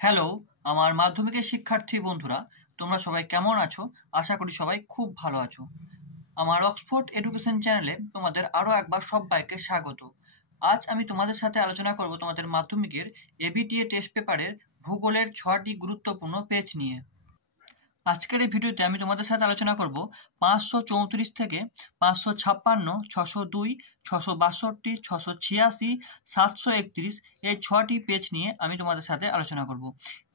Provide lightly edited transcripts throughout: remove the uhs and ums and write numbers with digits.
Hello, আমার মাধ্যমিকের শিক্ষার্থী বন্ধুরা, তোমরা সবাই কেমন আছো? আশা করি সবাই খুব ভালো আছো। আমার অক্সফোর্ড এডুকেশন চ্যানেলে তোমাদের আরও একবার সবাইকে স্বাগত। আজ আমি তোমাদের সাথে আলোচনা করব তোমাদের মাধ্যমিকের এবিটিএ টেস্ট পেপারের ভূগোলের 6টি গুরুত্বপূর্ণ পেজ নিয়ে। আজকের এই ভিডিওতে আমি তোমাদের সাথে আলোচনা করব 534 থেকে 556, 602, 662, 686, 731 এই 6টি পেজ নিয়ে আমি তোমাদের সাথে আলোচনা করব।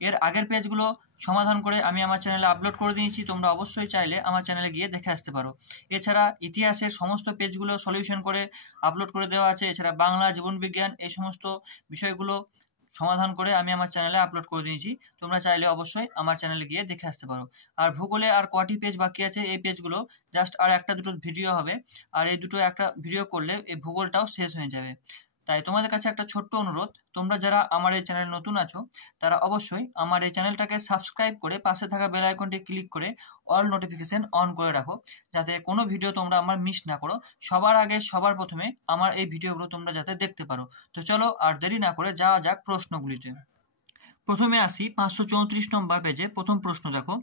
এর আগের পেজগুলো সমাধান করে আমি আমার চ্যানেলে আপলোড করে দিয়েছি, তোমরা অবশ্যই চাইলে আমার চ্যানেলে গিয়ে দেখে আসতে পারো। এছাড়া ইতিহাসের সমস্ত পেজগুলো সলিউশন করে আপলোড করে দেওয়া আছে। এছাড়া বাংলা, জীবনবিজ্ঞান এই সমস্ত বিষয়গুলো সমাধান করে আমি আমার চ্যানেলে আপলোড করে দিয়েছি, তোমরা চাইলে অবশ্যই আমার চ্যানেলে গিয়ে দেখে আসতে পারো। আর ভূগোলে আর কটি পেজ বাকি আছে, এই পেজগুলো জাস্ট আর একটা দুটো ভিডিও হবে, আর এই দুটো একটা ভিডিও করলে এই ভূগোলটাও শেষ হয়ে যাবে। তাই তোমাদের কাছে একটা ছোট্ট অনুরোধ, তোমরা যারা আমার এই চ্যানেলে নতুন আছো তারা অবশ্যই আমার এই চ্যানেলটাকে সাবস্ক্রাইব করে পাশে থাকা বেল আইকনটি ক্লিক করে অল নোটিফিকেশন অন করে রাখো, যাতে কোনো ভিডিও তোমরা আমার মিস না করো। সবার আগে সবার প্রথমে আমার এই ভিডিওগুলো তোমরা যাতে দেখতে পারো। তো চলো আর দেরি না করে যাওয়া যাক প্রশ্নগুলিতে। প্রথমে আসি 534 নম্বর পেজে। প্রথম প্রশ্ন দেখো,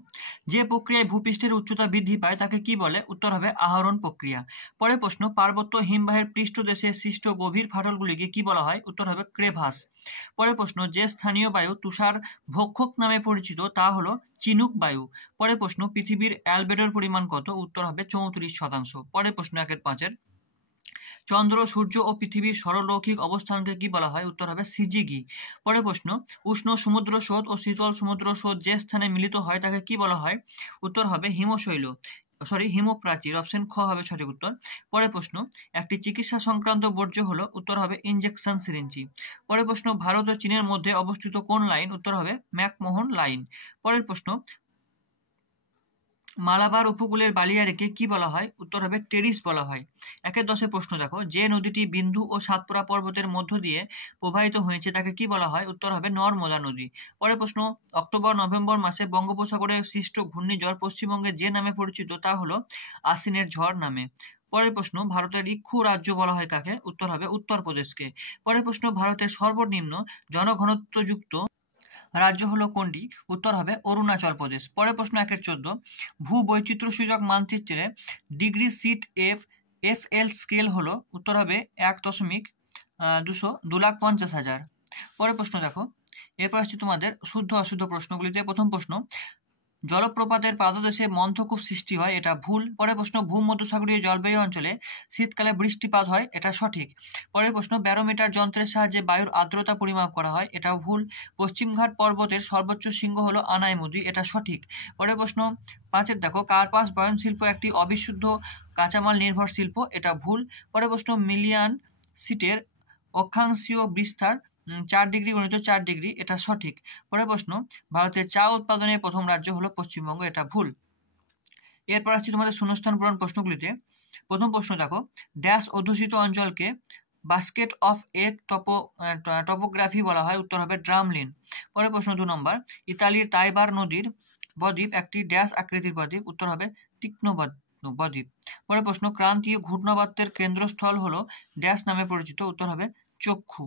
যে প্রক্রিয়ায় ভূপৃষ্ঠের উচ্চতা বৃদ্ধি পায় তাকে কি বলে? উত্তর হবে আহরণ প্রক্রিয়া। পরের প্রশ্ন, পার্বত্য হিমবাহের পৃষ্ঠদেশে সৃষ্ট গভীর ফাটলগুলিকে কি বলা হয়? উত্তর হবে ক্রেভাস। পরের প্রশ্ন, যে স্থানীয় বায়ু তুষার ভক্ষক নামে পরিচিত তা হলো চিনুক বায়ু। পরের প্রশ্ন, পৃথিবীর অ্যালবেডোর পরিমাণ কত? উত্তর হবে 34%। পরের প্রশ্ন 1-5 চন্দ্র, সূর্য ও পৃথিবীর সরলরৈখিক অবস্থানকে কি বলা হয়? উত্তর হবে সিজিগি। পরের প্রশ্ন, উষ্ণ সমুদ্র স্রোত ও শীতল সমুদ্র স্রোত যে স্থানে মিলিত হয় তাকে কি বলা হয়? উত্তর হবে হিমশৈল, হিমপ্রাচীর। অপশন খ হবে সঠিক উত্তর। পরের প্রশ্ন, একটি চিকিৎসা সংক্রান্ত বর্জ্য হলো? উত্তর হবে ইনজেকশন সিরিঞ্জি। পরের প্রশ্ন, ভারত ও চীনের মধ্যে অবস্থিত কোন লাইন? উত্তর হবে ম্যাকমোহন লাইন। পরের প্রশ্ন, মালাবার উপকূলের বালিয়াড়িকে কি বলা হয়? উত্তর হবে টেরিস বলা হয়। 1-10 প্রশ্ন দেখো, যে নদীটি বিন্দু ও সাতপুরা পর্বতের মধ্য দিয়ে প্রবাহিত হয়েছে তাকে কি বলা হয়? উত্তর হবে নর্মদা নদী। পরের প্রশ্ন, অক্টোবর-নভেম্বর মাসে বঙ্গোপসাগরে সৃষ্ট ঘূর্ণিঝড় পশ্চিমবঙ্গে যে নামে পরিচিত তা হলো আশ্বিনের ঝড় নামে। পরের প্রশ্ন, ভারতের ইক্ষু রাজ্য বলা হয় কাকে? উত্তর হবে উত্তরপ্রদেশকে। পরের প্রশ্ন, ভারতের সর্বনিম্ন জনঘনত্বযুক্ত রাজ্য হলো কোনটি? উত্তর হবে অরুণাচল প্রদেশ। পরের প্রশ্ন 1-14 ভূ বৈচিত্র্যসূচক মানচিত্রে ডিগ্রি সিট এফএল স্কেল হলো? উত্তর হবে 1.250,000। পরের প্রশ্ন দেখো, এরপর আসছে তোমাদের শুদ্ধ অশুদ্ধ প্রশ্নগুলিতে। প্রথম প্রশ্ন, জলপ্রপাতের পাদদেশে মন্থকূপ সৃষ্টি হয়, এটা ভুল। পরের প্রশ্ন, ভূমধ্যসাগরীয় জলবায়ু অঞ্চলে শীতকালে বৃষ্টিপাত হয়, এটা সঠিক। পরের প্রশ্ন, ব্যারোমিটার যন্ত্রের সাহায্যে বায়ুর আর্দ্রতা পরিমাপ করা হয়, এটাও ভুল। পশ্চিমঘাট পর্বতের সর্বোচ্চ শৃঙ্গ হলো আনাইমুদি, এটা সঠিক। পরের প্রশ্ন 5 দেখো, কার্পাস বয়ন শিল্প একটি অবিশুদ্ধ কাঁচামাল নির্ভর শিল্প, এটা ভুল। পরের প্রশ্ন, মিলিয়ান সিটের অক্ষাংশীয় বিস্তার 4 ডিগ্রি × 4 ডিগ্রি, এটা সঠিক। পরের প্রশ্ন, ভারতের চা উৎপাদনের প্রথম রাজ্য হলো পশ্চিমবঙ্গ, এটা ভুল। এরপর আসছি তোমাদের শূন্যস্থান পূরণ প্রশ্নগুলিতে। প্রথম প্রশ্ন দেখো, ড্যাশ অধ্যুষিত অঞ্চলকে বাস্কেট অফ এগ টপোগ্রাফি বলা হয়? উত্তর হবে ড্রামলিন। পরের প্রশ্ন 2 নম্বর, ইতালির তাইবার নদীর বদ্বীপ একটি ড্যাশ আকৃতির বদ্বীপ? উত্তর হবে তীক্ষ্ণ বদ্বীপ। পরের প্রশ্ন, ক্রান্তীয় ঘূর্ণাবর্তের কেন্দ্রস্থল হলো ড্যাশ নামে পরিচিত? উত্তর হবে চক্ষু।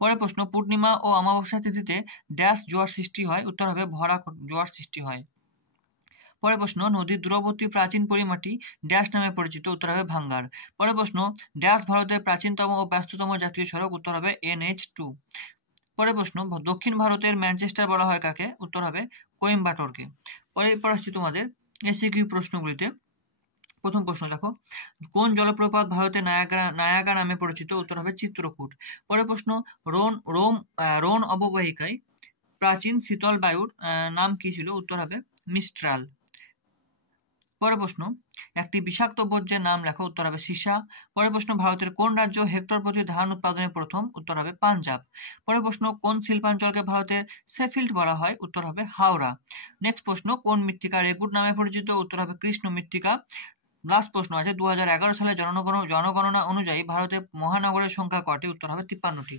পরের প্রশ্ন, পূর্ণিমা ও অমাবস্যা তিথিতে ড্যাশ জোয়ার সৃষ্টি হয়? উত্তর হবে ভরা জোয়ার সৃষ্টি হয়। পরের প্রশ্ন, নদীর দূরবর্তী প্রাচীন পরিমাটি ড্যাশ নামে পরিচিত? উত্তর হবে ভাঙ্গার। পরের প্রশ্ন, ড্যাশ ভারতের প্রাচীনতম ও ব্যস্ততম জাতীয় সড়ক? উত্তর হবে NH2। পরের প্রশ্ন, দক্ষিণ ভারতের ম্যানচেস্টার বলা হয় কাকে? উত্তর হবে কোয়েম্বাটোরকে। পরের আসছি তোমাদের এসিকিউ প্রশ্নগুলিতে। প্রথম প্রশ্ন দেখো, কোন জলপ্রপাত ভারতের নায়াগ্রা নামে পরিচিত? উত্তর হবে চিত্রকূট। পরের প্রশ্ন, রোন অববাহিকায় প্রাচীন শীতল বায়ুর নাম কি ছিল? উত্তর হবে মিস্ট্রাল। পরের প্রশ্ন, একটি বিষাক্ত বর্জ্যের নাম লেখো? উত্তর হবে সীসা। পরের প্রশ্ন, ভারতের কোন রাজ্য হেক্টর প্রতি ধান উৎপাদনে প্রথম? উত্তর হবে পাঞ্জাব। পরের প্রশ্ন, কোন শিল্পাঞ্চলকে ভারতের শেফিল্ড বলা হয়? উত্তর হবে হাওড়া। নেক্সট প্রশ্ন, কোন মৃত্তিকা রেগুট নামে পরিচিত? উত্তর হবে কৃষ্ণ মৃত্তিকা। লাস্ট প্রশ্ন আছে, 2011 সালে জনগণনা অনুযায়ী ভারতের মহানগরের সংখ্যা কটি? উত্তর হবে 53টি।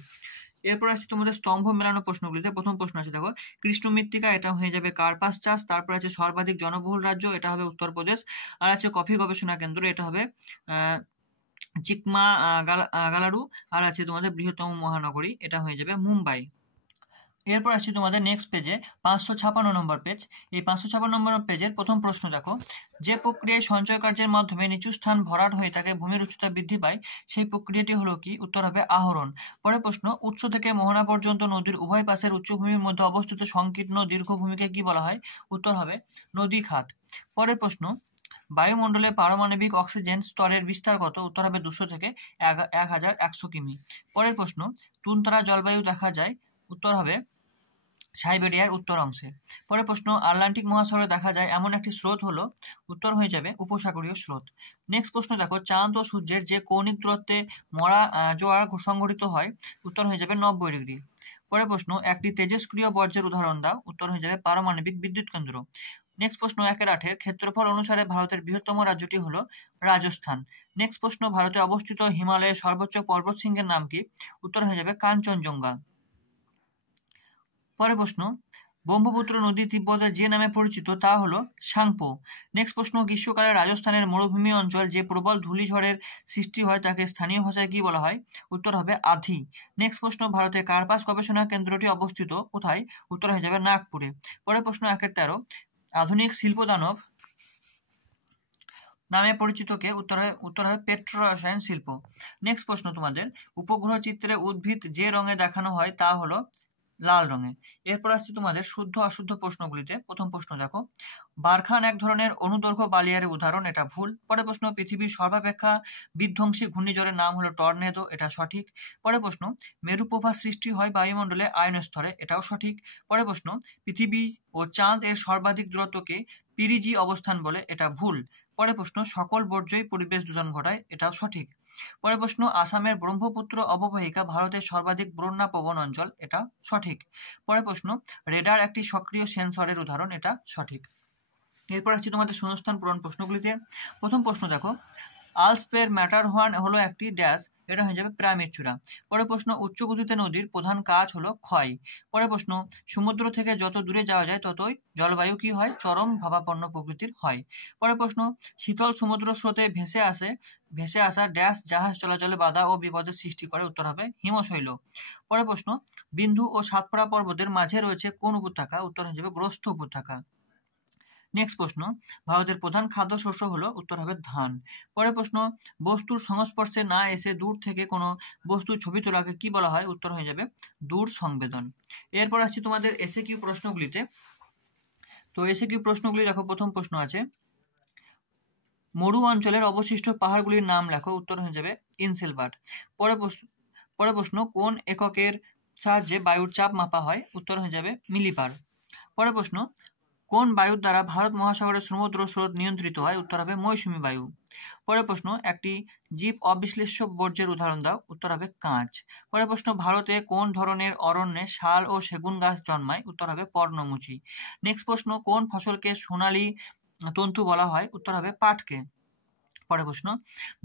এরপর আসছে তোমাদের স্তম্ভ মেলানো প্রশ্নগুলিতে। প্রথম প্রশ্ন আছে দেখো, কৃষ্ণ মৃত্তিকা, এটা হয়ে যাবে কার্পাস চাষ। তারপর আছে সর্বাধিক জনবহুল রাজ্য, এটা হবে উত্তরপ্রদেশ। আর আছে কফি গবেষণা কেন্দ্র, এটা হবে চিকমাগালারু। আর আছে তোমাদের বৃহত্তম মহানগরী, এটা হয়ে যাবে মুম্বাই। এরপর আসছি তোমাদের নেক্সট পেজে 556 নম্বর পেজ। এই 556 নম্বর পেজের প্রথম প্রশ্ন দেখো, যে প্রক্রিয়ায় সঞ্চয় কার্যের মাধ্যমে নিচু স্থান ভরাট হয়ে থাকে ভূমির উচ্চতা বৃদ্ধি পায় সেই প্রক্রিয়াটি হলো কি? উত্তর হবে আহরণ। পরের প্রশ্ন, উৎস থেকে মোহনা পর্যন্ত নদীর উভয় পাশের উচ্চভূমির মধ্যে অবস্থিত সংকীর্ণ দীর্ঘ ভূমিকে কি বলা হয়? উত্তর হবে নদী খাত। পরের প্রশ্ন, বায়ুমণ্ডলে পারমাণবিক অক্সিজেন স্তরের বিস্তার কত? উত্তর হবে 200 থেকে 1100 কিমি। পরের প্রশ্ন, তুনতারা জলবায়ু দেখা যায়? উত্তর হবে সাইবেরিয়ার উত্তর অংশে। পরের প্রশ্ন, আটলান্টিক মহাসাগরে দেখা যায় এমন একটি স্রোত হলো? উত্তর হয়ে যাবে উপসাগরীয় স্রোত। নেক্সট প্রশ্ন দেখো, চাঁদ ও সূর্যের যে কৌণিক দূরত্বে মরা জোয়ার সংঘটিত হয়? উত্তর হয়ে যাবে 90 ডিগ্রি। পরের প্রশ্ন, একটি তেজস্ক্রিয় বর্জ্যের উদাহরণ দাও? উত্তর হয়ে যাবে পারমাণবিক বিদ্যুৎ কেন্দ্র। নেক্সট প্রশ্ন, 1/8 ক্ষেত্রফল অনুসারে ভারতের বৃহত্তম রাজ্যটি হলো রাজস্থান। নেক্সট প্রশ্ন, ভারতে অবস্থিত হিমালয়ের সর্বোচ্চ পর্বতশৃঙ্গের নাম কি? উত্তর হয়ে যাবে কাঞ্চনজঙ্ঘা। পরের প্রশ্ন, ব্রহ্মপুত্র নদী তিব্বতে যে নামে পরিচিত তা হলো সাংপো। নেক্সট প্রশ্ন, গ্রীষ্মকালে রাজস্থানের মরুভূমি অঞ্চল যে প্রবল ধূলিঝড়ের সৃষ্টি হয় তাকে স্থানীয় ভাষায় কি বলা হয়? উত্তর হবে আধি। নেক্সট প্রশ্ন, ভারতে কার্পাস গবেষণা কেন্দ্রটি অবস্থিত কোথায়? উত্তর হয়ে যাবে নাগপুরে। পরের প্রশ্ন 1/13, আধুনিক শিল্পদানব নামে পরিচিত কে? উত্তর হবে পেট্রো রসায়ন শিল্প। নেক্সট প্রশ্ন তোমাদের, উপগ্রহ চিত্রে উদ্ভিদ যে রঙে দেখানো হয় তা হলো লাল রঙে। এরপর আসছে তোমাদের শুদ্ধ অশুদ্ধ প্রশ্নগুলিতে। প্রথম প্রশ্ন দেখো, বারখান এক ধরনের অনুদৈর্ঘ্য বালিয়ারের উদাহরণ, এটা ভুল। পরের প্রশ্ন, পৃথিবীর সর্বাপেক্ষা বিধ্বংসী ঘূর্ণিঝড়ের নাম হলো টর্নেডো, এটা সঠিক। পরের প্রশ্ন, মেরু প্রবাহ সৃষ্টি হয় বায়ুমণ্ডলে আয়ন স্তরে, এটাও সঠিক। পরের প্রশ্ন, পৃথিবী ও চাঁদ এর সর্বাধিক দূরত্বকে পিরিজি অবস্থান বলে, এটা ভুল। পরের প্রশ্ন, সকল বর্জ্যই পরিবেশ দূষণ ঘটায়, এটাও সঠিক। পরের প্রশ্ন, আসামের ব্রহ্মপুত্র অববাহিকা ভারতের সর্বাধিক বন্যাপ্রবণ অঞ্চল, এটা সঠিক। পরের প্রশ্ন, রেডার একটি সক্রিয় সেন্সরের উদাহরণ, এটা সঠিক। এরপর আসছি তোমাদের শূন্যস্থান পূরণ প্রশ্নগুলিতে। প্রথম প্রশ্ন দেখো, আলসপের ম্যাটারহর্ন হলো একটি ড্যাশ, এটা হয়ে যাবে পিরামিড চূড়া। পরের প্রশ্ন, উচ্চ গতিতে নদীর প্রধান কাজ হলো ক্ষয়। পরের প্রশ্ন, সমুদ্র থেকে যত দূরে যাওয়া যায় ততই জলবায়ু কি হয়? চরম ভাবাপন্ন প্রকৃতির হয়। পরের প্রশ্ন, শীতল সমুদ্র স্রোতে ভেসে আসা ড্যাশ জাহাজ চলাচলে বাধা ও বিপদের সৃষ্টি করে? উত্তর হবে হিমশৈল। পরের প্রশ্ন, বিন্দু ও সাতপুরা পর্বতের মাঝে রয়েছে কোন উপত্যকা? উত্তর হয়ে যাবে গ্রস্ত উপত্যকা। নেক্সট প্রশ্ন, ভারতের প্রধান খাদ্য শস্য হলো? উত্তর হবে ধান। পরের প্রশ্ন, বস্তুর সংস্পর্শে না এসে দূর থেকে কোনো বস্তুর ছবি তোলাকে কি বলা হয়? উত্তর হয়ে যাবে দূর সংবেদন। এরপর আসছি তোমাদের এসএকিউ প্রশ্নগুলিতে। তো এসএকিউ প্রশ্নগুলি দেখো, প্রথম প্রশ্ন আছে, মরু অঞ্চলের অবশিষ্ট পাহাড়গুলির নাম লেখো। উত্তর হয়ে যাবে ইনসেলবার্ট। পরের প্রশ্ন, কোন এককের সাহায্যে বায়ুর চাপ মাপা হয়? উত্তর হয়ে যাবে মিলিবার। পরের প্রশ্ন, কোন বায়ুর দ্বারা ভারত মহাসাগরের সমুদ্র স্রোত নিয়ন্ত্রিত হয়? উত্তর হবে মৌসুমী বায়ু। পরের প্রশ্ন, একটি জীব অবিশ্লেষ্য বর্জ্যের উদাহরণ দাও। উত্তর হবে কাঁচ। পরের প্রশ্ন, ভারতে কোন ধরনের অরণ্যে শাল ও সেগুন গাছ জন্মায়? উত্তর হবে পর্ণমোচী। নেক্সট প্রশ্ন, কোন ফসলকে সোনালী তন্তু বলা হয়? উত্তর হবে পাটকে। পরের প্রশ্ন,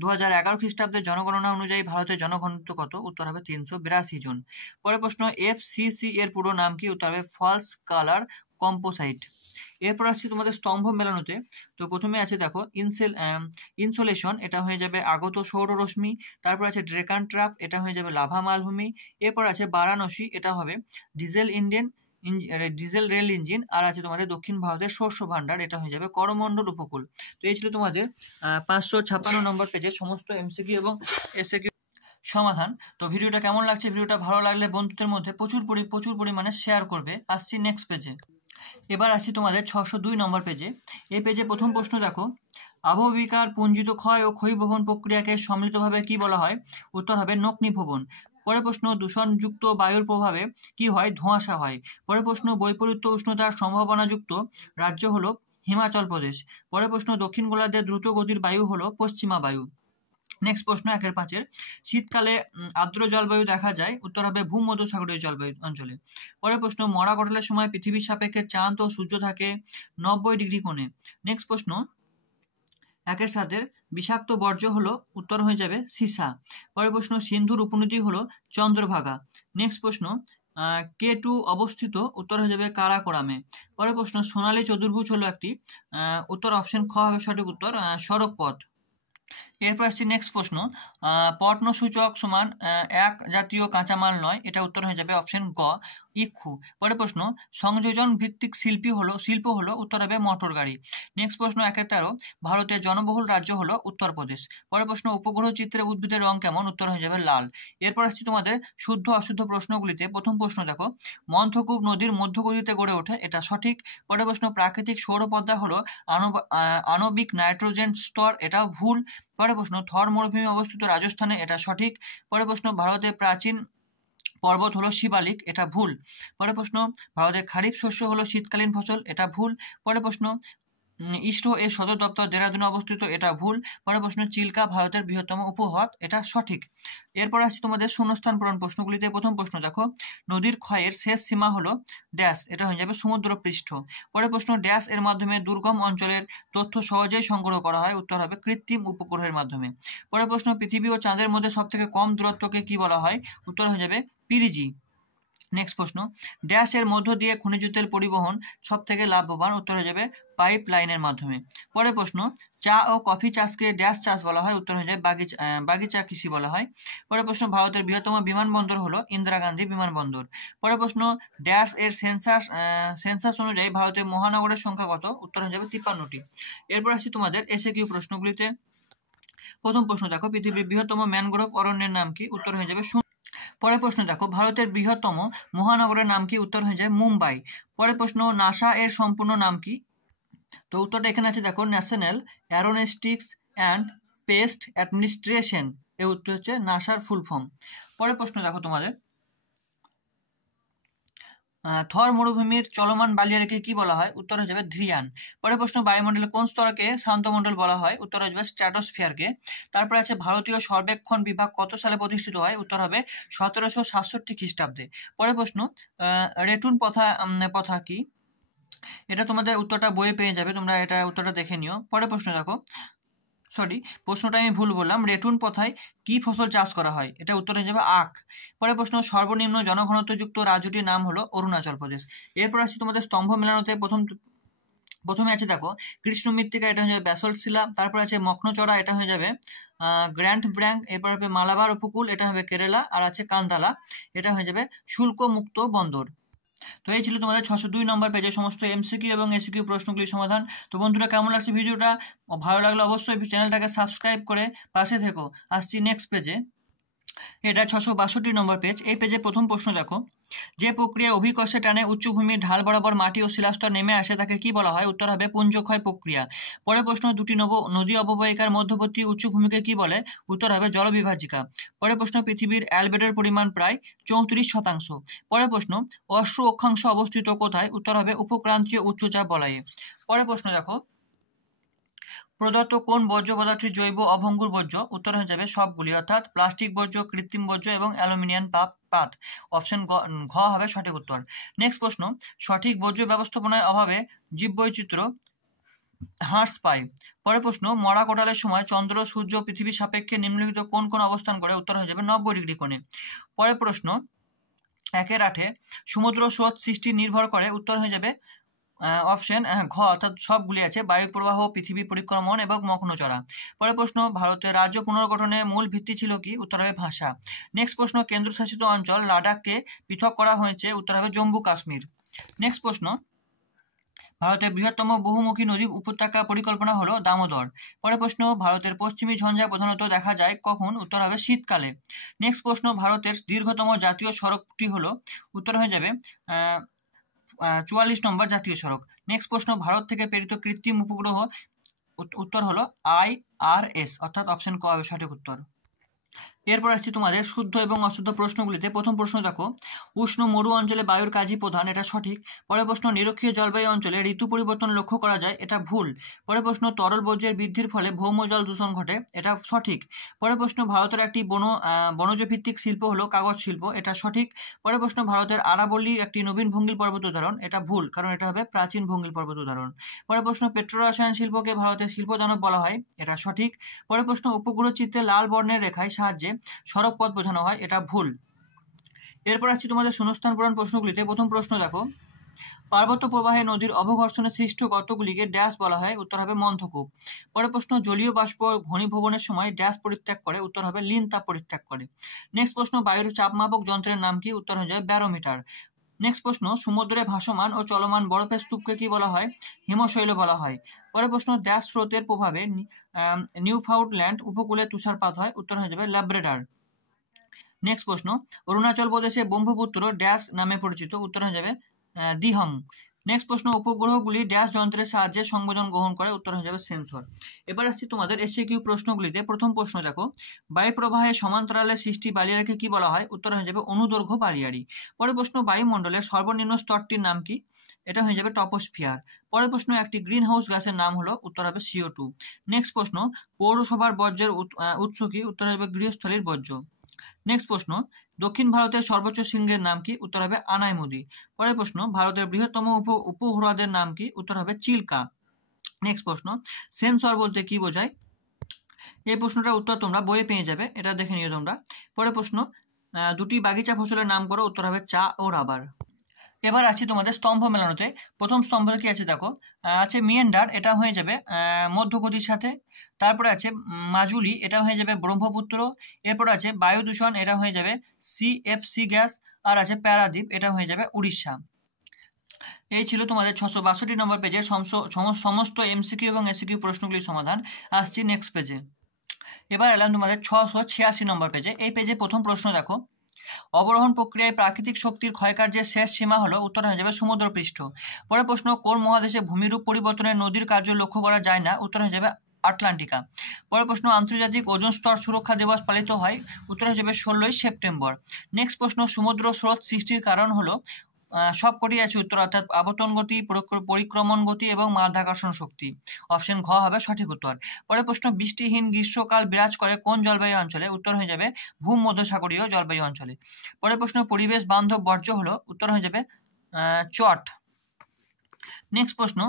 2011 খ্রিস্টাব্দের জনগণনা অনুযায়ী ভারতের জনঘনত্ব কত? উত্তর হবে 382 জন। পরের প্রশ্ন, FCC এর পুরো নাম কি? উত্তর হবে ফলস কালার কম্পোসাইট। এরপর আসছি তোমাদের স্তম্ভ মেলানোতে। তো প্রথমে আছে দেখো ইনসোলেশন, এটা হয়ে যাবে আগত সৌররশ্মি। তারপর আছে ড্রেকান ট্রাপ, এটা হয়ে যাবে লাভা মালভূমি। এরপর আছে বারাণসী, এটা হবে ডিজেল রেল ইঞ্জিন। আর আছে তোমাদের দক্ষিণ ভারতের শস্য ভাণ্ডার, এটা হয়ে যাবে করমণ্ডল উপকূল। তো এই ছিল তোমাদের 556 নম্বর পেজের সমস্ত এমসিকিউ এবং এসএকিউ সমাধান। তো ভিডিওটা কেমন লাগছে? ভিডিওটা ভালো লাগলে বন্ধুদের মধ্যে প্রচুর পরিমাণে শেয়ার করবে। আসছি নেক্সট পেজে। এবার আসছি তোমাদের 602 নম্বর পেজে। এই পেজে প্রথম প্রশ্ন দেখো, আবহবিকার পুঞ্জিত ক্ষয় ও ক্ষয়ীভবন প্রক্রিয়াকে সম্মিলিতভাবে কি বলা হয়? উত্তর হবে নগ্নীভবন। পরের প্রশ্ন, দূষণযুক্ত বায়ুর প্রভাবে কি হয়? ধোঁয়াশা হয়। পরের প্রশ্ন, বৈপরীত্য উষ্ণতার সম্ভাবনাযুক্ত রাজ্য হলো হিমাচল প্রদেশ। পরের প্রশ্ন, দক্ষিণ গোলার্ধের দ্রুত গতির বায়ু হলো পশ্চিমা বায়ু। নেক্সট প্রশ্ন 1/5, শীতকালে আর্দ্র জলবায়ু দেখা যায়? উত্তর হবে ভূমধ্যসাগরীয় জলবায়ু অঞ্চলে। পরের প্রশ্ন, মরা কাটালের সময় পৃথিবীর সাপেক্ষে চাঁদ ও সূর্য থাকে 90 ডিগ্রি কোণে। নেক্সট প্রশ্ন, 1/7 বিষাক্ত বর্জ্য হলো? উত্তর হয়ে যাবে সীসা। পরের প্রশ্ন, সিন্ধুর উপনদী হলো চন্দ্রভাগা। নেক্সট প্রশ্ন, K2 অবস্থিত? উত্তর হয়ে যাবে কারাকোরামে। পরের প্রশ্ন, সোনালী চতুর্ভুজ হলো একটি? উত্তর অপশন খ হবে সঠিক উত্তর, সড়ক পথ। এরপর আসছি নেক্সট প্রশ্ন, পণ্য সূচক সমান এক জাতীয় কাঁচামাল নয়, এটা উত্তর হয়ে যাবে অপশন গ, ইক্ষু। পরের প্রশ্ন, সংযোজন ভিত্তিক শিল্প হলো উত্তর হবে মোটর গাড়ি। নেক্সট প্রশ্ন 1-13, ভারতের জনবহুল রাজ্য হলো উত্তরপ্রদেশ। পরের প্রশ্ন, উপগ্রহ চিত্রে উদ্ভিদের রং কেমন? উত্তর হয়ে যাবে লাল। এরপর আসছি তোমাদের শুদ্ধ অশুদ্ধ প্রশ্নগুলিতে। প্রথম প্রশ্ন দেখো, মন্থকূপ নদীর মধ্যগতিতে গড়ে ওঠে, এটা সঠিক। পরের প্রশ্ন, প্রাকৃতিক সৌরপদ্মা হলো আণবিক নাইট্রোজেন স্তর, এটাও ভুল। পরের প্রশ্ন, থর মরুভূমি অবস্থিত রাজস্থানে, এটা সঠিক। পরের প্রশ্ন, ভারতের প্রাচীন পর্বত হলো শিবালিক, এটা ভুল। পরের প্রশ্ন, ভারতের খারিফ শস্য হলো শীতকালীন ফসল, এটা ভুল। পরের প্রশ্ন, ইসরো এর সদর দপ্তর দেরাদুনে অবস্থিত, এটা ভুল। পরের প্রশ্ন, চিল্কা ভারতের বৃহত্তম উপহ্রদ, এটা সঠিক। এরপর আসছে তোমাদের শূন্যস্থান পূরণ প্রশ্নগুলিতে। প্রথম প্রশ্ন দেখো, নদীর ক্ষয়ের শেষ সীমা হলো ড্যাশ, এটা হয়ে যাবে সমুদ্রপৃষ্ঠ। পরের প্রশ্ন, ড্যাশ এর মাধ্যমে দুর্গম অঞ্চলের তথ্য সহজেই সংগ্রহ করা হয়, উত্তর হবে কৃত্রিম উপগ্রহের মাধ্যমে। পরের প্রশ্ন, পৃথিবী ও চাঁদের মধ্যে সবথেকে কম দূরত্বকে কি বলা হয়? উত্তর হয়ে যাবে পিরিজি। নেক্সট প্রশ্ন, ড্যাশ এর মধ্য দিয়ে খনিজ তেল পরিবহন সব থেকে লাভবান, উত্তর হয়ে যাবে পাইপ লাইনের মাধ্যমে। পরের প্রশ্ন, চা ও কফি চাষকে ড্যাশ চাষ বলা হয়? উত্তর হয়ে যাবে বাগিচা কৃষি বলা হয়। পরের প্রশ্ন, ভারতের বৃহত্তম বিমানবন্দর হলো ইন্দিরা গান্ধী বিমানবন্দর। পরের প্রশ্ন, ড্যাশ এর সেন্সাস অনুযায়ী ভারতের মহানগরের সংখ্যা কত? উত্তর হয়ে যাবে 53টি। এরপর আসছি তোমাদের এসএকিউ প্রশ্নগুলিতে। প্রথম প্রশ্ন দেখো, পৃথিবীর বৃহত্তম ম্যানগ্রোভ অরণ্যের নাম কি? উত্তর হয়ে যাবে। পরের প্রশ্ন দেখো, ভারতের বৃহত্তম মহানগরের নাম কি? উত্তর হয়ে যায় মুম্বাই। পরের প্রশ্ন, নাসা এর সম্পূর্ণ নাম কি? তো উত্তরটা এখানে আছে দেখো, ন্যাশনাল অ্যারোনস্টিক্স অ্যান্ড স্পেস অ্যাডমিনিস্ট্রেশন, এর উত্তর হচ্ছে নাসার ফুল ফর্ম। পরের প্রশ্ন দেখো তোমাদের, থর মরুভূমির চলমান বালিয়াড়িকে কি বলা হয়? উত্তর হয়ে যাবে ধৃয়ান। পরের প্রশ্ন, বায়ুমণ্ডলের কোন স্তরকে শান্তমণ্ডল বলা হয়? উত্তর হয়ে যাবে স্ট্র্যাটোস্ফিয়ারকে। তারপর আছে ভারতীয় সর্বেক্ষণ বিভাগ কত সালে প্রতিষ্ঠিত হয়? উত্তর হবে 1767 খ্রিস্টাব্দে। পরের প্রশ্ন, রেটুন প্রথা কি? এটা তোমাদের উত্তরটা বইয়ে পেয়ে যাবে, তোমরা এটা উত্তরটা দেখে নিও। পরের প্রশ্ন দেখো, প্রশ্নটা আমি ভুল বললাম, রেটুন প্রথায় কি ফসল চাষ করা হয়? এটা উত্তর হয়ে যাবে আখ। পরের প্রশ্ন, সর্বনিম্ন জনঘনত্বযুক্ত রাজ্যটির নাম হলো অরুণাচল প্রদেশ। এরপর আসছি তোমাদের স্তম্ভ মেলানোতে। প্রথমে আছে দেখো কৃষ্ণ মৃত্তিকা, এটা হয়ে যাবে ব্যাসল্ট শিলা। তারপর আছে মগ্নচড়া, এটা হয়ে যাবে গ্র্যান্ড ব্র্যাঙ্ক। এরপর হবে মালাবার উপকূল, এটা হবে কেরালা। আর আছে কান্দালা, এটা হয়ে যাবে শুল্ক মুক্ত বন্দর। তো এই ছিল তোমাদের 602 নম্বর পেজের সমস্ত এমসিকিউ এবং এসিকিউ প্রশ্নগুলির সমাধান। তো বন্ধুরা, কেমন লাগছে ভিডিওটা? ভালো লাগলে অবশ্যই চ্যানেলটাকে সাবস্ক্রাইব করে পাশে থেকো। আসছি নেক্সট পেজে, এটা 662 নম্বর পেজ। এই পেজে প্রথম প্রশ্ন দেখো, যে প্রক্রিয়ায় অভিকর্ষে টানে উচ্চভূমির ঢাল বরাবর মাটি ও শিলাস্তর নেমে আসে তাকে কি বলা হয়? উত্তর হবে পুঞ্জক্ষয় প্রক্রিয়া। পরের প্রশ্ন, দুটি নদী অববাহিকার মধ্যবর্তী উচ্চভূমিকে কি বলে? উত্তর হবে জলবিভাজিকা। পরের প্রশ্ন, পৃথিবীর অ্যালবেডোর পরিমাণ প্রায় 34%। পরের প্রশ্ন, অশ্রু অক্ষাংশ অবস্থিত কোথায়? উত্তর হবে উপক্রান্তীয় উচ্চচাপ বলয়ে। পরের প্রশ্ন দেখো, প্রদত্ত কোন বর্জ্য পদার্থটি জৈব অভঙ্গুর বর্জ্য? উত্তর হয়ে যাবে সবগুলি, অর্থাৎ প্লাস্টিক বর্জ্য, কৃত্রিম বর্জ্য এবং অ্যালুমিনিয়াম পাত। অপশন ঘ হবে সঠিক উত্তর। নেক্সট প্রশ্ন, সঠিক বর্জ্য ব্যবস্থাপনার অভাবে জীববৈচিত্র্য হ্রাস পায়। পরের প্রশ্ন, মরা কোটালের সময় চন্দ্র, সূর্য, পৃথিবীর সাপেক্ষে নিম্নলিখিত কোন কোন অবস্থান করে? উত্তর হয়ে যাবে 90 ডিগ্রি কোণে। পরের প্রশ্ন, 1-8 সমুদ্র স্রোত সৃষ্টি নির্ভর করে? উত্তর হয়ে যাবে অপশন ঘ, অর্থাৎ সবগুলি আছে, বায়ু প্রবাহ, পৃথিবী পরিক্রমণ এবং মগ্নচড়া। পরের প্রশ্ন, ভারতের রাজ্য পুনর্গঠনের মূল ভিত্তি ছিল কি? উত্তর হবে ভাষা। নেক্সট প্রশ্ন, কেন্দ্রশাসিত অঞ্চল লাদাখকে পৃথক করা হয়েছে? উত্তর হবে জম্মু কাশ্মীর। নেক্সট প্রশ্ন, ভারতের বৃহত্তম বহুমুখী নদী উপত্যকা পরিকল্পনা হলো দামোদর। পরের প্রশ্ন, ভারতের পশ্চিমী ঝঞ্ঝা প্রধানত দেখা যায় কখন? উত্তর হবে শীতকালে। নেক্সট প্রশ্ন, ভারতের দীর্ঘতম জাতীয় সড়কটি হলো? উত্তর হয়ে যাবে 44 নম্বর জাতীয় সড়ক। নেক্সট প্রশ্ন, ভারত থেকে প্রেরিত কৃত্রিম উপগ্রহ? উত্তর হলো IRS, অর্থাৎ অপশন ক হবে সঠিক উত্তর। এরপর আসছি তোমাদের শুদ্ধ এবং অশুদ্ধ প্রশ্নগুলিতে। প্রথম প্রশ্ন দেখো, উষ্ণ মরু অঞ্চলে বায়ুর কাজই প্রধান, এটা সঠিক। পরের প্রশ্ন, নিরক্ষীয় জলবায়ু অঞ্চলে ঋতু পরিবর্তন লক্ষ্য করা যায়, এটা ভুল। পরের প্রশ্ন, তরল বর্জ্যের বৃদ্ধির ফলে ভৌম জল দূষণ ঘটে, এটা সঠিক। পরের প্রশ্ন, ভারতের একটি বনজ ভিত্তিক শিল্প হলো কাগজ শিল্প, এটা সঠিক। পরের প্রশ্ন, ভারতের আরাবল্লী একটি নবীন ভঙ্গিল পর্বত উদাহরণ, এটা ভুল, কারণ এটা হবে প্রাচীন ভঙ্গিল পর্বত উদাহরণ। পরের প্রশ্ন, পেট্রোরসায়ন শিল্পকে ভারতের শিল্পদানব বলা হয়, এটা সঠিক। পরের প্রশ্ন, উপগ্রহ চিত্রে লাল বর্ণের রেখায় সাহায্যে সড়ক পথ বোঝানো হয়, এটা ভুল। এরপর আসছি তোমাদের শূন্যস্থান পূরণ প্রশ্নগুলিতে। প্রথম প্রশ্ন দেখো, পার্বত্য প্রবাহে নদীর অবঘর্ষণে সৃষ্ট গর্তগুলিকে ড্যাশ বলা হয়? উত্তর হবে মন্থকূপ। পরের প্রশ্ন, জলীয় বাষ্প ঘনীভবনের সময় ড্যাশ পরিত্যাগ করে? উত্তর হবে লিন তাপ পরিত্যাগ করে। নেক্সট প্রশ্ন, বায়ুর চাপমাপক যন্ত্রের নাম কি? উত্তর হয়ে যাবে ব্যারোমিটার। নেক্সট প্রশ্ন, সমুদ্রে ভাসমান ও চলমান বরফের স্তূপকে কি বলা হয়? হিমশৈল বলা হয়। পরের প্রশ্ন, ড্যাশ স্রোতের প্রভাবে নিউফাউন্ডল্যান্ড উপকূলে তুষারপাত হয়? উত্তর হয়ে যাবে ল্যাব্রাডর। নেক্সট প্রশ্ন, অরুণাচল প্রদেশে ব্রহ্মপুত্র ড্যাশ নামে পরিচিত? উত্তর হয়ে যাবে দিহং। নেক্সট প্রশ্ন, উপগ্রহগুলি ড্যাশ যন্ত্রের সাহায্যে সংবেদন গ্রহণ করে? উত্তর হয়ে যাবে সেন্সর। এবার আসছি তোমাদের এসকিউ প্রশ্নগুলিতে। প্রথম প্রশ্ন দেখো, বায়ু প্রবাহে সমান্তরালে সৃষ্টি বালিয়াড়িকে কি বলা হয়? উত্তর হয়ে যাবে অনুদৈর্ঘ্য বালিয়াড়ি। পরের প্রশ্ন, বায়ুমণ্ডলের সর্বনিম্ন স্তরটির নাম কি? এটা হয়ে যাবে টপোস্ফিয়ার। পরের প্রশ্ন, একটি গ্রিন হাউস গ্যাসের নাম হলো? উত্তর হবে CO2। নেক্সট প্রশ্ন, পৌরসভার বর্জ্যের উৎস কি? উত্তর হবে গৃহস্থলীর বর্জ্য। নেক্সট প্রশ্ন, দক্ষিণ ভারতের সর্বোচ্চ শৃঙ্গের নাম কি? উত্তর হবে আনাইমুদি। পরের প্রশ্ন, ভারতের বৃহত্তম উপহ্রদের নাম কি? উত্তর হবে চিল্কা। নেক্সট প্রশ্ন, সেন্সর বলতে কি বোঝায়? এই প্রশ্নটার উত্তর তোমরা বইয়ে পেয়ে যাবে, এটা দেখে নিও তোমরা। পরের প্রশ্ন, দুটি বাগিচা ফসলের নাম করো? উত্তর হবে চা ও রাবার। এবার আছি তোমাদের স্তম্ভ মেলানোতে। প্রথম স্তম্ভ কি আছে দেখো, আছে মিয়েন্ডার, এটা হয়ে যাবে মধ্যগতির সাথে। তারপরে আছে মাজুলি, এটা হয়ে যাবে ব্রহ্মপুত্র। এরপর আছে বায়ু দূষণ, এটা হয়ে যাবে CFC গ্যাস। আর আছে প্যারাদ্বীপ, এটা হয়ে যাবে উড়িষ্যা। এই ছিল তোমাদের 662 নম্বর পেজের সমস্ত MCQ এবং SCQ প্রশ্নগুলির সমাধান। আসছি নেক্সট পেজে। এবার এলাম তোমাদের 686 নম্বর পেজে। এই পেজে প্রথম প্রশ্ন দেখো, অবরোহণ প্রক্রিয়ায় প্রাকৃতিক শক্তির ক্ষয়কার্যের শেষ সীমা হলো? উত্তর হয়ে যাবে সমুদ্রপৃষ্ঠ। পরের প্রশ্ন, কোন মহাদেশে ভূমিরূপ পরিবর্তনে নদীর কার্য লক্ষ্য করা যায় না? উত্তর হয়ে যাবে আটলান্টিকা। পরের প্রশ্ন, আন্তর্জাতিক ওজোন স্তর সুরক্ষা দিবস পালিত হয়? উত্তর হয়ে যাবে 16ই সেপ্টেম্বর। নেক্সট প্রশ্ন, সমুদ্র স্রোত সৃষ্টির কারণ হলো? সবকটি আছে উত্তর, অর্থাৎ আবর্তন গতি, পরিক্রমণ গতি এবং মাধ্যাকর্ষণ শক্তি। অপশন ঘ হবে সঠিক উত্তর। পরের প্রশ্ন, বৃষ্টিহীন গ্রীষ্মকাল বিরাজ করে কোন জলবায়ু অঞ্চলে? উত্তর হয়ে যাবে ভূমধ্যসাগরীয় জলবায়ু অঞ্চলে। পরের প্রশ্ন, পরিবেশ বান্ধব বর্জ্য হলো? উত্তর হয়ে যাবে চট। নেক্সট প্রশ্ন,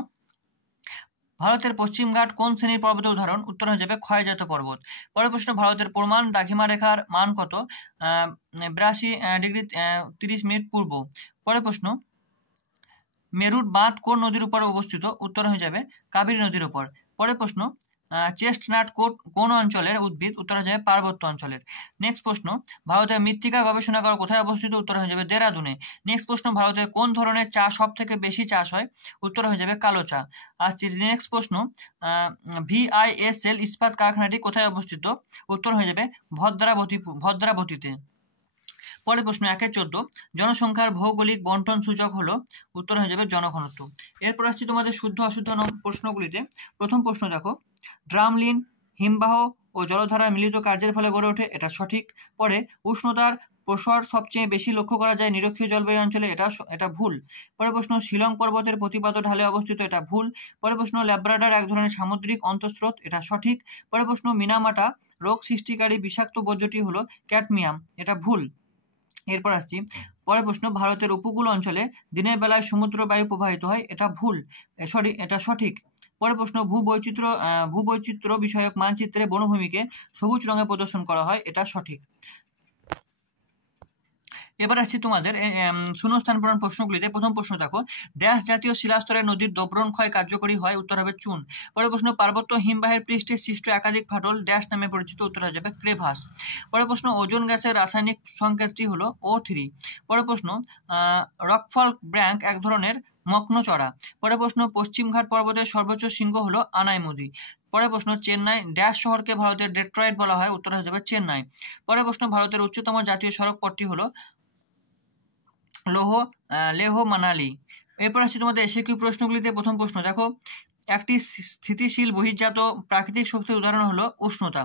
ভারতের পশ্চিমঘাট কোন শ্রেণীর পর্বতের উদাহরণ? উত্তর হয়ে যাবে ক্ষয়জাত পর্বত। পরের প্রশ্ন, ভারতের প্রমাণ দ্রাঘিমা রেখার মান কত? 82°30' পূর্ব। পরের প্রশ্ন, মেরুর বাঁধ কোন নদীর উপর অবস্থিত? উত্তর হয়ে যাবে কাবেরী নদীর উপর। পরের প্রশ্ন, চেস্টনাট কোন অঞ্চলের উদ্ভিদ? উত্তর হয়ে যাবে পার্বত্য অঞ্চলের। নেক্সট প্রশ্ন, ভারতের মৃত্তিকা গবেষণাগার কোথায় অবস্থিত? উত্তর হয়ে যাবে দেরাদুনে। নেক্সট প্রশ্ন, ভারতের কোন ধরনের চা সব থেকে বেশি চাষ হয়? উত্তর হয়ে যাবে কালো চা। আসছি নেক্সট প্রশ্ন, VISL ইস্পাত কারখানাটি কোথায় অবস্থিত? উত্তর হয়ে যাবে ভদ্রাবতীতে। পরের প্রশ্ন, 1-14, জনসংখ্যার ভৌগোলিক বন্টন সূচক হলো? উত্তর হয়ে যাবে জনঘনত্ব। এরপর আসছি তোমাদের শুদ্ধ অশুদ্ধ প্রশ্নগুলিতে। প্রথম প্রশ্ন দেখো, ড্রামলিন হিমবাহ ও জলধারার মিলিত কার্যের ফলে গড়ে ওঠে? এটা সঠিক। পরে, উষ্ণতার প্রসার সবচেয়ে বেশি লক্ষ্য করা যায় নিরক্ষীয় জলবায়ু অঞ্চলে? এটা ভুল। পরের প্রশ্ন, শিলং পর্বতের প্রতিপাদ ঢালে অবস্থিত? এটা ভুল। পরের প্রশ্ন, ল্যাব্রাডর এক ধরনের সামুদ্রিক অন্তঃস্রোত? এটা সঠিক। পরের প্রশ্ন, মিনামাটা রোগ সৃষ্টিকারী বিষাক্ত বর্জ্যটি হলো ক্যাডমিয়াম? এটা ভুল। এরপর আসছি পরের প্রশ্ন, ভারতের উপকূল অঞ্চলে দিনের বেলায় সমুদ্র বায়ু প্রবাহিত হয়? এটা ভুল। এটা সঠিক। পরের প্রশ্ন, ভূবৈচিত্র্য বিষয়ক মানচিত্রে বনভূমিকে সবুজ রঙে প্রদর্শন করা হয়? এটা সঠিক। এবার আসছি তোমাদের শূন্যস্থান পূরণ প্রশ্নগুলিতে। প্রথম প্রশ্ন দেখো, ড্যাশ জাতীয় শিলাস্তরের নদীর দ্রবণ ক্ষয় কার্যকরী হয়? উত্তর হবে চুন। পরের প্রশ্ন, পার্বত্য হিমবাহের পৃষ্ঠে সৃষ্ট একাধিক ফাটল ড্যাশ নামে পরিচিত? উত্তর হয়ে যাবে ক্রেভাস। পরের প্রশ্ন, ওজোন গ্যাসের রাসায়নিক সংকেতটি হলো O3। পরের প্রশ্ন, রকফল ব্র্যাঙ্ক এক ধরনের মগ্নচড়া। পরের প্রশ্ন, পশ্চিমঘাট পর্বতের সর্বোচ্চ শৃঙ্গ হলো আনাইমুদি। পরের প্রশ্ন, চেন্নাই ড্যাশ শহরকে ভারতের ডেট্রয়েট বলা হয়? উত্তর হয়ে যাবে চেন্নাই। পরের প্রশ্ন, ভারতের উচ্চতম জাতীয় সড়ক পথটি হলো লেহ মানালি। এরপর আসছি তোমাদের এসকিউ প্রশ্নগুলিতে। প্রথম প্রশ্ন দেখো, একটি স্থিতিশীল বহির্জাত প্রাকৃতিক শক্তির উদাহরণ হলো উষ্ণতা।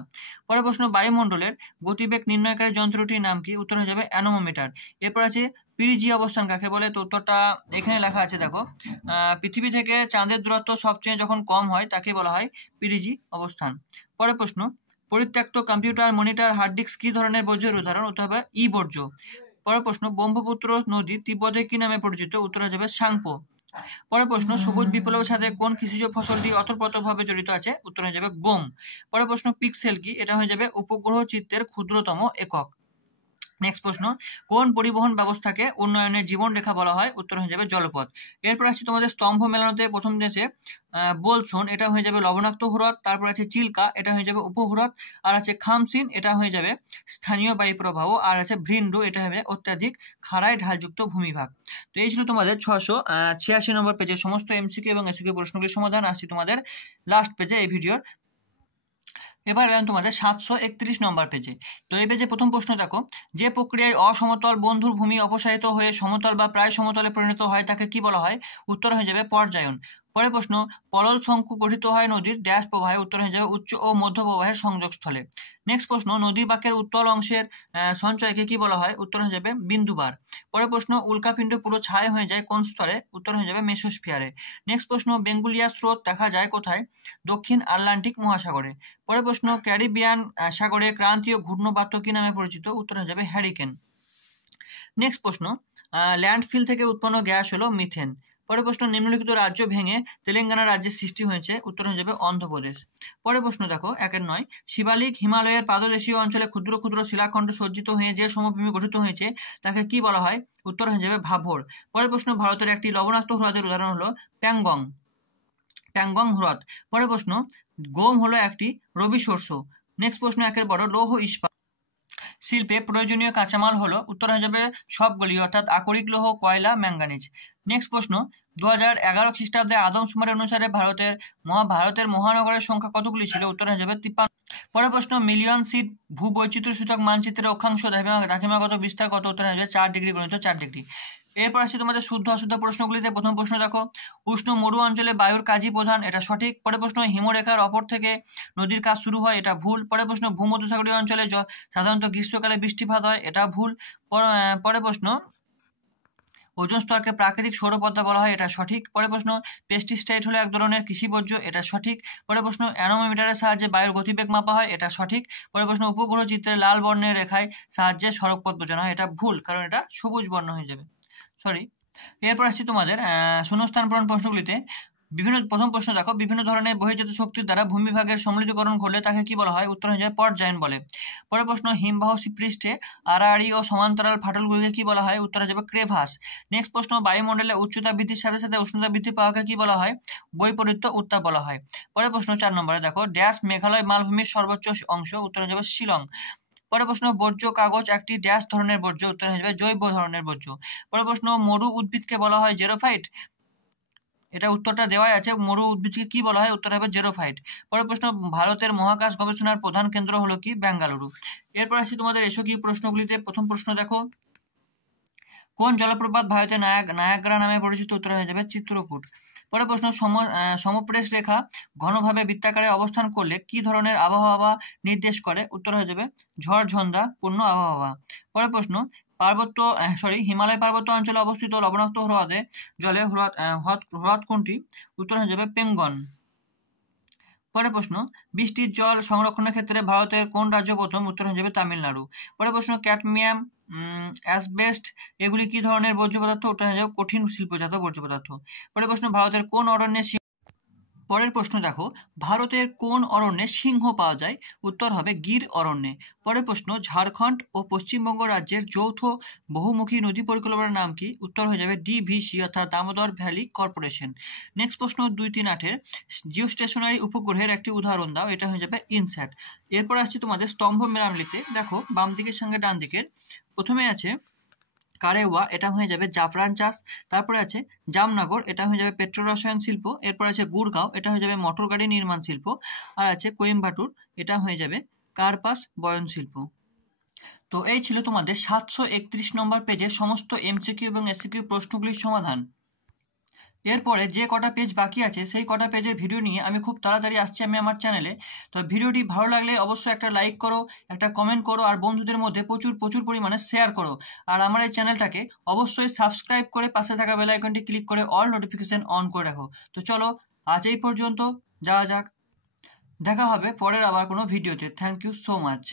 পরের প্রশ্ন, বায়ুমণ্ডলের গতিবেগ নির্ণয়কারী যন্ত্রটির নাম কি? উত্তর হয়ে যাবে অ্যানোমোমিটার। এরপর আছে পিরিজি অবস্থান কাকে বলে? তো উত্তরটা এখানে লেখা আছে দেখো, পৃথিবী থেকে চাঁদের দূরত্ব সবচেয়ে যখন কম হয় তাকে বলা হয় পিরিজি অবস্থান। পরের প্রশ্ন, পরিত্যক্ত কম্পিউটার, মনিটর, হার্ড ডিস্ক কি ধরনের বর্জ্যের উদাহরণ? উত্তর হবে বর্জ্য। পরের প্রশ্ন, ব্রহ্মপুত্র নদী তিব্বতে কি নামে পরিচিত? উত্তর হয়ে যাবে সাংপো। পরের প্রশ্ন, সবুজ বিপ্লবের সাথে কোন কৃষিজ ফসলটি ওতপ্রোতভাবে জড়িত আছে? উত্তর হয়ে যাবে গম। পরের প্রশ্ন, পিক্সেল কি? এটা হয়ে যাবে উপগ্রহ চিত্রের ক্ষুদ্রতম একক। নেক্সট প্রশ্ন, কোন পরিবহন ব্যবস্থাকে উন্নয়নের জীবনরেখা বলা হয়? উত্তর হয়ে যাবে জলপথ। এরপর আসছে তোমাদের স্তম্ভ মেলানোতে প্রথম দেশে বোলসন, এটা হয়ে যাবে লবণাক্ত হ্রদ। তারপর আছে চিল্কা, এটা হয়ে যাবে উপহ্রদ। আর আছে খামসিন, এটা হয়ে যাবে স্থানীয় বায়ু প্রবাহ। আর আছে ভৃন্ডু, এটা হবে অত্যাধিক খাড়াই ঢালযুক্ত ভূমিভাগ। তো এই ছিল তোমাদের 686 নম্বর পেজের সমস্ত এমসিকিউ এবং এসিকিউ প্রশ্নগুলির সমাধান। আসছি তোমাদের লাস্ট পেজে এই ভিডিওর। এবার এলাম তোমাদের 731 নম্বর পেজে। তো এই পেজে প্রথম প্রশ্ন দেখো, যে প্রক্রিয়ায় অসমতল বন্ধুর ভূমি অপসারিত হয়ে সমতল বা প্রায় সমতলে পরিণত হয় তাকে কি বলা হয়? উত্তর হয়ে যাবে পর্যায়ন। পরের প্রশ্ন, পলল শঙ্কু গঠিত হয় নদীর ড্যাশ প্রবাহে? উত্তর হয়ে যাবে উচ্চ ও মধ্য প্রবাহের সংযোগস্থলে। নেক্সট প্রশ্ন, নদী বাঁকের উত্তল অংশের সঞ্চয়কে কি বলা হয়? উত্তর হয়ে যাবে বিন্দুবার। পরের প্রশ্ন, উল্কাপিণ্ড পুরো ছাই হয়ে যায় কোন স্তরে? উত্তর হয়ে যাবে মেসোস্ফিয়ারে। নেক্সট প্রশ্ন, বেঙ্গুলিয়া স্রোত দেখা যায় কোথায়? দক্ষিণ আটলান্টিক মহাসাগরে। পরের প্রশ্ন, ক্যারিবিয়ান সাগরে ক্রান্তীয় ঘূর্ণবাত্য কি নামে পরিচিত? উত্তর হয়ে যাবে হ্যারিকেন। নেক্সট প্রশ্ন, ল্যান্ডফিল থেকে উৎপন্ন গ্যাস হলো মিথেন। পরের প্রশ্ন, নিম্নলিখিত রাজ্য ভেঙে তেলেঙ্গানা রাজ্যের সৃষ্টি হয়েছে? উত্তর হয়ে যাবে অন্ধ্রপ্রদেশ। পরের প্রশ্ন দেখো 1-9, শিবালিক হিমালয়ের পাদদেশীয় অঞ্চলে ক্ষুদ্র ক্ষুদ্র শিলাখণ্ড সজ্জিত হয়ে যে সমভূমি গঠিত হয়েছে তাকে কি বলা হয়? উত্তর হয়ে যাবে ভাভর। পরের প্রশ্ন, ভারতের একটি লবণাক্ত হ্রদের উদাহরণ হলো প্যাংগং হ্রদ। পরের প্রশ্ন, গম হলো একটি রবি শস্য। নেক্সট প্রশ্ন, একের বড় লৌহ ইস্পাত শিল্পে প্রয়োজনীয় কাঁচামাল হলো? উত্তর হয়ে যাবে সবগুলি, অর্থাৎ আকরিক লৌহ, কয়লা, ম্যাঙ্গানিজ। নেক্সট প্রশ্ন, 2011 খ্রিস্টাব্দে আদমশুমারি অনুসারে ভারতের মহানগরের সংখ্যা কতগুলি ছিল? উত্তর হয়ে যাবে 53। পরের প্রশ্ন, মিলিয়ন সিট ভূবৈচিত্র্য সূচক মানচিত্রের অক্ষাংশ দ্রাঘিমাগত বিস্তার কত? উত্তর হয়ে যাবে 4 ডিগ্রি গুণিত 4 ডিগ্রি। এরপর আসছে তোমাদের শুদ্ধ অশুদ্ধ প্রশ্নগুলিতে। প্রথম প্রশ্ন দেখো, উষ্ণ মরু অঞ্চলে বায়ুর কাজই প্রধান, এটা সঠিক। পরের প্রশ্ন, হিমরেখার অপর থেকে নদীর কাজ শুরু হয়, এটা ভুল। পরের প্রশ্ন, ভূমধ্যসাগরীয় অঞ্চলে সাধারণত গ্রীষ্মকালে বৃষ্টিপাত হয়, এটা ভুল। পরের প্রশ্ন, ওজোন স্তরকে প্রাকৃতিক সৌরপদ্মা বলা হয়, এটা সঠিক। পরের প্রশ্ন, পেস্টিসাইড হলো এক ধরনের কৃষি বর্জ্য, এটা সঠিক। পরের প্রশ্ন, অ্যানোমিটারের সাহায্যে বায়ুর গতিবেগ মাপা হয়, এটা সঠিক। পরের প্রশ্ন, উপগ্রহ চিত্রে লাল বর্ণের রেখায় সাহায্যে সড়কপথ বোঝানো হয়, এটা ভুল, কারণ এটা সবুজ বর্ণ হয়ে যাবে, সরি। এরপর আসছি তোমাদের শূন্যস্থান পূরণ প্রশ্নগুলিতে। প্রথম প্রশ্ন দেখো, বিভিন্ন ধরনের বহির্জাত শক্তির দ্বারা ভূমিভাগের সম্মিলিতকরণ ঘটলে তাকে কি বলা হয়? উত্তর হয়ে যাবে পর্যায়ন বলে। পরের প্রশ্ন, হিমবাহ পৃষ্ঠে আড়াআড়ি ও সমান্তরাল ফাটলগুলিকে কি বলা হয়? উত্তর হয়ে যাবে ক্রেভাস। নেক্সট প্রশ্ন, বায়ুমণ্ডলে উচ্চতা বৃদ্ধির সাথে সাথে উষ্ণতা বৃদ্ধি পাওয়াকে কি বলা হয়? বৈপরীত্য উত্তাপ বলা হয়। পরের প্রশ্ন 4 নম্বরে দেখো, ড্যাশ মেঘালয় মালভূমির সর্বোচ্চ অংশ? উত্তর হয়ে যাবে শিলং। পরের প্রশ্ন, বর্জ্য কাগজ একটি ড্যাশ ধরনের বর্জ্য? উত্তর হয়ে যাবে জৈব ধরনের বর্জ্য। পরের প্রশ্ন, মরু উদ্ভিদকে বলা হয় জেরোফাইট? এটা উত্তরটা দেওয়াই আছে, মরু উদ্ভিদকে কি বলা হয়? উত্তর হবে জেরোফাইট। পরের প্রশ্ন, ভারতের মহাকাশ গবেষণার প্রধান কেন্দ্র হলো কি? বেঙ্গালুরু। এরপর আসছি তোমাদের এসকিউ প্রশ্নগুলিতে। প্রথম প্রশ্ন দেখো, কোন জলপ্রপাত ভারতের নায়াগ্রা নামে পরিচিত? উত্তর হয়ে যাবে চিত্রকূট। পরের প্রশ্ন, সমপ্রেষ রেখা ঘনভাবে বৃত্তাকারে অবস্থান করলে কি ধরনের আবহাওয়া নির্দেশ করে? উত্তর হয়ে যাবে ঝড়-ঝঞ্ঝা পূর্ণ আবহাওয়া। পরের প্রশ্ন, হিমালয় পার্বত্য অঞ্চলে অবস্থিত লবণাক্ত হ্রদে জলে হ্রদ কোনটি? উত্তর হয়ে যাবে পেঙ্গন। পরের প্রশ্ন, বৃষ্টির জল সংরক্ষণের ক্ষেত্রে ভারতের কোন রাজ্য প্রথম? উত্তর হয়ে যাবে তামিলনাড়ু। পরের প্রশ্ন, ক্যাডমিয়াম, অ্যাসবেস্ট এগুলি কি ধরনের বর্জ্য পদার্থ? উত্তর হয়ে যাবে কঠিন শিল্পজাত বর্জ্য পদার্থ। পরের প্রশ্ন, ভারতের কোন অরণ্যে সিংহ পাওয়া যায়? উত্তর হবে গির অরণ্যে। পরের প্রশ্ন, ঝাড়খণ্ড ও পশ্চিমবঙ্গ রাজ্যের যৌথ বহুমুখী নদী পরিকল্পনার নাম কি? উত্তর হয়ে যাবে ডিভিসি, অর্থাৎ দামোদর ভ্যালি কর্পোরেশন। নেক্সট প্রশ্ন, 2-3-8 জিওস্টেশনারি উপগ্রহের একটি উদাহরণ দাও। এটা হয়ে যাবে ইনস্যাট। এরপর আসছি তোমাদের স্তম্ভ মেরামলিতে। দেখো বাম দিকের সঙ্গে ডান দিকের, প্রথমে আছে কারেওয়া, এটা হয়ে যাবে জাফরান চাষ। তারপরে আছে জামনগর, এটা হয়ে যাবে পেট্রো রসায়ন শিল্প। এরপর আছে গুড়গাঁও, এটা হয়ে যাবে মোটর গাড়ি নির্মাণ শিল্প। আর আছে কোয়েম্বাটুর, এটা হয়ে যাবে কার্পাস বয়ন শিল্প। তো এই ছিল তোমাদের 731 নম্বর পেজের সমস্ত এমসিকিউ এবং এসিকিউ প্রশ্নগুলির সমাধান। এরপরে যে কটা পেজ বাকি আছে সেই কটা পেজের ভিডিও নিয়ে আমি খুব তাড়াতাড়ি আসছি আমি আমার চ্যানেলে। তো ভিডিওটি ভালো লাগলে অবশ্যই একটা লাইক করো, একটা কমেন্ট করো, আর বন্ধুদের মধ্যে প্রচুর প্রচুর পরিমাণে শেয়ার করো। আর আমার এই চ্যানেলটাকে অবশ্যই সাবস্ক্রাইব করে পাশে থাকা বেল আইকনটি ক্লিক করে অল নোটিফিকেশন অন করে রাখো। তো চলো আজ এই পর্যন্ত, যাওয়া যাক, দেখা হবে পরের আবার কোনো ভিডিওতে। Thank you so much.